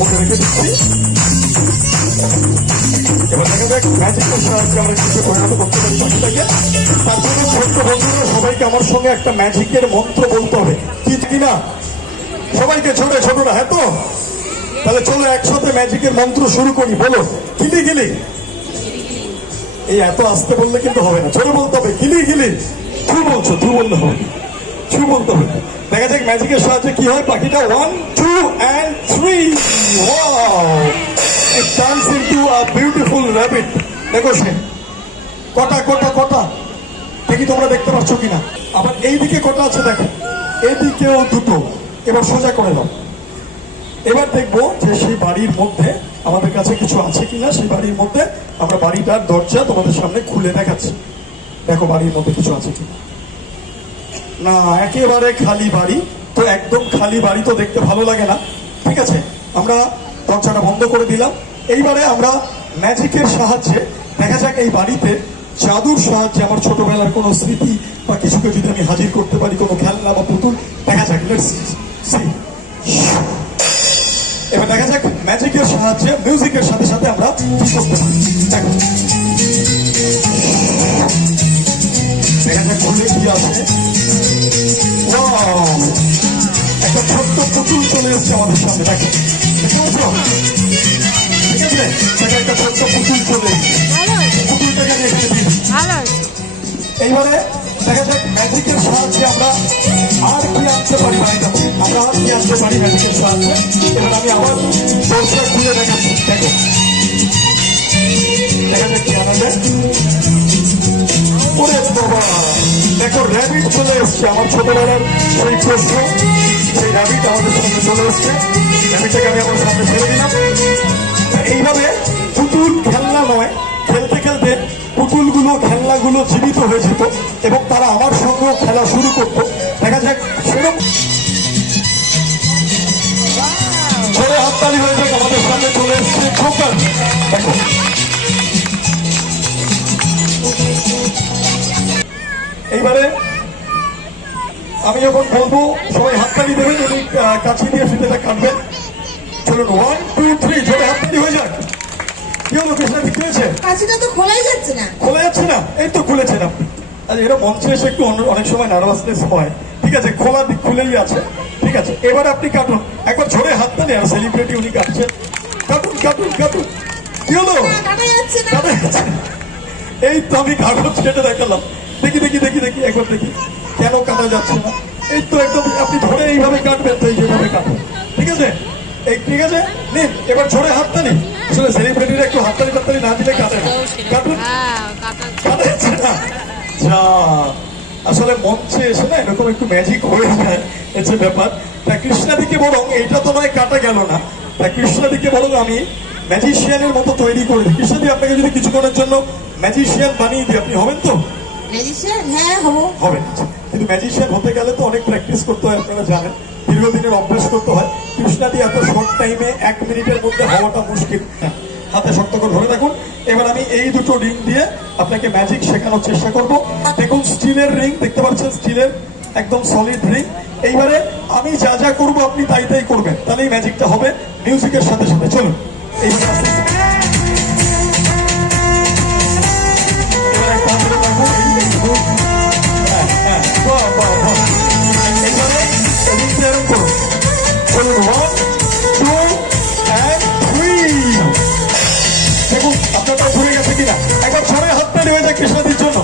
মনে রেখে দিচ্ছি। এবার দেখা যাক ম্যাজিকের সাহায্যে আমরা কিছু পরিণত করতে পারি পাখিটাকে। তার জন্য ছোট্ট বন্ধুরা সবাইকে আমার সঙ্গে একটা ম্যাজিকের মন্ত্র বলতে হবে, কি কিনা সবাইকে ছোট ছোটরা, হ্যাঁ তো? তাহলে চলো একসাথে ম্যাজিকের মন্ত্র শুরু করি। বলো কিলি গিলি। এই এত আসতে বললে কিন্তু হবে না, ছোট বলতে হবে কিলি গিলি। থু বলছো, থু বললে হবে, ছু বলতে হবে। দেখা যাক ম্যাজিকের সাহায্যে কি হয়। পাখিটা 1 2 and 3, wow, it turns into a beautiful rabbit. দেখো সে কটা কটা কটা দেখি তোমরা দেখতে পাচ্ছ কিনা। আবার এইদিকে কটা আছে দেখো, এদিকেও দুটো। এবার সোজা করে দাও। এবার দেখবো যে সেই বাড়ির মধ্যে আমাদের কাছে কিছু আছে কিনা। সেই বাড়ির মধ্যে আমরা বাড়িটার দরজা তোমাদের সামনে খুলে দেখাচ্ছি। দেখো বাড়ির মধ্যে কিছু আছে কিনা। না, একেবারে খালি বাড়ি। তো একদম খালি বাড়ি তো দেখতে ভালো লাগে না, ঠিক আছে। আমরা দরজাটা বন্ধ করে দিলাম। এইবারে আমরা ম্যাজিকের সাহায্যে দেখা যাক এই বাড়িতে জাদুর সাহায্যে আমার ছোটবেলার কোনো স্মৃতি বা কিছুকে যদি আমি হাজির করতে পারি, কোনো খেলনা বা পুতুল। দেখা যাক, এবার দেখা যাক ম্যাজিকের সাহায্যে মিউজিকের সাথে সাথে আমরা কি করতে পারি। দেখো দেখা যাক খুলে কি আছে। একটা ছোট্ট পুতুল চলে এসছে আমাদের সামনে। দেখো ঠিক আছে, একটা ছোট্ট পুতুল চলে এসছে। পুতুলটাকে এখানে দিয়ে এইবারে দেখা যাক ম্যাজিকের সাহায্যে আমরা আর কি আনতে পারি। আমরা আর কি আনতে পারি ম্যাজিকের সাহায্যে। এবার আমি আবার দরজা খুলে দেখাচ্ছি। দেখো দেখা যাক কি আনা যায়। ওরে বাবা, দেখো র্যাবিট চলে এসছে। আমার ছোটবেলার সেই প্রশ্ন, সেই র্যাবিট আমাদের সামনে চলে এসছে। র্যাবিটটাকে আমি আমার সামনে ছেড়ে দিলাম। এইভাবে পুতুল খেলনা নয়, খেলতে খেলতে পুতুলগুলো খেলনাগুলো জীবিত হয়ে যেত এবং তারা আমার সঙ্গেও খেলা শুরু করতো। দেখা যাক সেরকম ছেড়ে হাততালি হয়ে যাক। আমাদের সামনে চলে এসছে খোকন। দেখো এইবারে আমি যখন বলবো সবাই হাততালি দেবেন, উনি কাছে দিয়ে ফিতেটা কাটবেন। চলুন 1 2 3 জোরে হাততালি হয়ে যাক। কি হলো কৃষ্ণা, ঠিক হয়েছে? কাছিটা তো খোলাই যাচ্ছে না। খোলা যাচ্ছে না? এই তো খুলেছেন আপনি। আচ্ছা, এটা মঞ্চে এসে একটু অনেক সময় নার্ভাসনেস হয়, ঠিক আছে। খোলা দিক খুলেই আছে, ঠিক আছে। এবার আপনি কাটুন, একবার ঝরে হাততালি। আর সেলিব্রিটি উনি কাটছেন, কাটুন কাটুন কাটুন। কি হলো? কাটা যাচ্ছে না। এই তো আমি কাগজ কেটে দেখালাম। দেখি দেখি দেখি দেখি একবার দেখি কেন কাটা যাচ্ছে না। এই তো একদম আপনি ধরে এইভাবে কাটবেন, তো এইভাবে কাটবেন, ঠিক আছে। এই ঠিক আছে, নিন এবার ঝরে হাততালি। আসলে সেলিব্রিটিরা একটু হাততালি টাততালি না দিলে কাটে না। কাটুন, কাটা যাচ্ছে না। যা, আসলে মঞ্চে এসে না এরকম একটু ম্যাজিক হয়ে যায়, হচ্ছে ব্যাপার। তা কৃষ্ণাদিকে বরং এইটা তো নয় কাটা গেল না, তা কৃষ্ণাদিকে বরং আমি ম্যাজিশিয়ানের মতো তৈরি করে দিই। কৃষ্ণাদি, আপনাকে যদি কিছুক্ষণের জন্য ম্যাজিশিয়ান বানিয়ে দিই, আপনি হবেন তো? ম্যাজিশিয়ান? হ্যাঁ হবো। হবেন, কিন্তু ম্যাজিশিয়ান হতে গেলে তো অনেক প্র্যাকটিস করতে হয়, আপনারা জানেন, দীর্ঘদিনের অভ্যাস করতে হয়। কৃষ্ণাদি এত শর্ট টাইমে 1 মিনিটের মধ্যে হওয়াটা মুশকিল। হাতে শক্ত করে ধরে রাখুন। এবার আমি এই দুটো রিং দিয়ে আপনাকে ম্যাজিক শেখানোর চেষ্টা করব। দেখুন স্টিলের রিং দেখতে পাচ্ছেন, স্টিলের একদম সলিড রিং। এইবারে আমি যা যা করবো আপনি তাই তাই করবেন, তাহলেই ম্যাজিকটা হবে মিউজিকের সাথে সাথে। চলুন এইবারে আস্তে আস্তে চলুন 1 2 and 3। দেখুন আপনারটা ঘুরে গেছে কিনা। একবার ছড়ে হাততালি হয়ে যায় কৃষ্ণাদির জন্য।